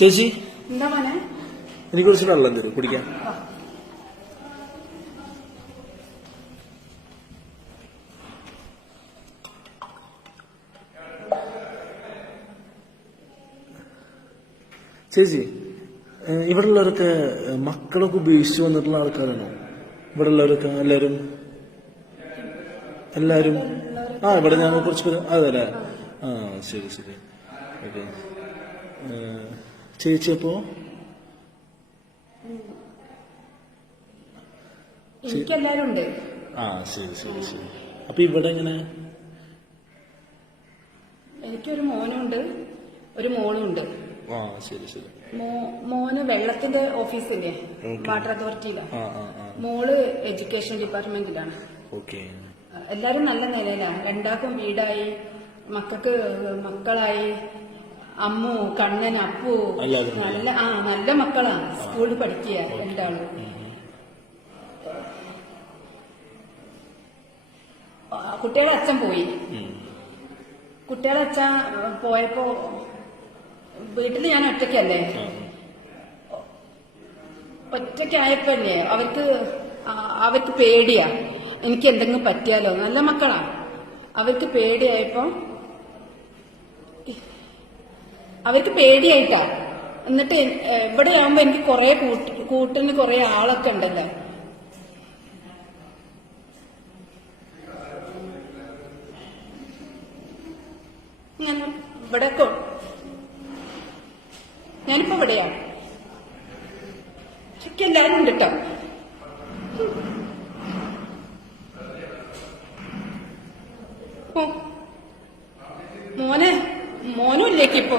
ചേച്ചി എന്താ മോനെ? എനിക്ക് കുറച്ച് വെള്ളം തരും കുടിക്കാൻ. ചേച്ചി, ഇവിടെ ഉള്ളവരൊക്കെ മക്കളൊക്കെ ഉപേക്ഷിച്ച് വന്നിട്ടുള്ള ആൾക്കാരാണോ? ഇവിടെ ഉള്ളവരൊക്കെ എല്ലാരും ഇവിടെ ഞങ്ങൾ കുറച്ച് പേര് അതല്ലേ. ശരി ശരി. ഓക്കെ. ചേച്ചി അപ്പോ എനിക്കെല്ലാരും ഉണ്ട്. ശരി ശരി ശരി. അപ്പൊ ഇവിടെ എങ്ങനെ? എനിക്കൊരു മോനുണ്ട്, ഒരു മോളും ഉണ്ട്. ശരി ശരി. മോന് വെള്ളത്തിന്റെ ഓഫീസില്ലേ, വാട്ടർ അതോറിറ്റിയിലാണ്. മോള് എഡ്യൂക്കേഷൻ ഡിപ്പാർട്ട്മെന്റിലാണ്. എല്ലാരും നല്ല നിലയിലാണ്. രണ്ടാക്കും വീടായി, മക്കൾക്ക് മക്കളായി. അമ്മു, കണ്ണൻ, അപ്പു നല്ല മക്കളാണ്. സ്കൂളിൽ പഠിക്കുക രണ്ടാളും. കുട്ടികളുടെ അച്ഛൻ പോയി. കുട്ടികളുടെ അച്ഛൻ പോയപ്പോ വീട്ടിൽ ഞാൻ ഒറ്റയ്ക്കല്ലേ. ഒറ്റയ്ക്കായപ്പോല്ലേ അവർക്ക് പേടിയാ, എനിക്ക് എന്തെങ്കിലും പറ്റിയാലോ. നല്ല മക്കളാ, അവർക്ക് പേടിയായപ്പോ അവർക്ക് പേടിയായിട്ടാ. എന്നിട്ട് ഇവിടെ ആവുമ്പോ എനിക്ക് കുറെ കൂട്ടിന് കുറെ ആളൊക്കെ ഉണ്ടല്ലോ. ഞാൻ ഇവിടെയൊക്കെ ഞാനിപ്പോ ഇവിടെയാണ്. ശരിക്കും എല്ലാവരും ഉണ്ട് കേട്ടോ. മോനും ഇല്ലേക്കിപ്പോ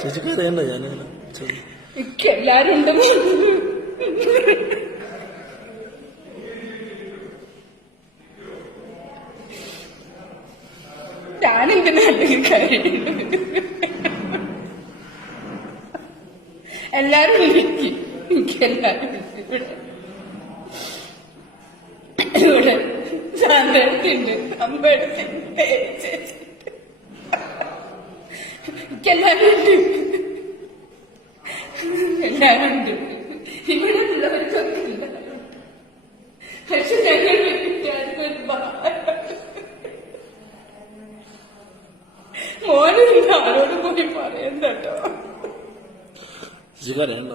ചേച്ചിക്ക് അറിയണ്ട. എല്ലാരും ഉണ്ട്. ഞാനെന്ത് നല്ലൊരു കാര്യം. എല്ലാരും എനിക്കെല്ലാരും ഇവിടെ ചാന്തടുത്തുണ്ട്, അമ്പടുത്തുണ്ട്, എനിക്കെല്ലാരും ഉണ്ട്. എല്ലാരും ഉണ്ട്. ഇവിടെ ഉള്ളവർക്കൊക്കെ എല്ലാവരും. പക്ഷെ ഞങ്ങൾ വീട്ടുകാർക്ക് ഒരു മോനും ആരോട് പോയി പറയണ്ടോ. കരയണ്ട.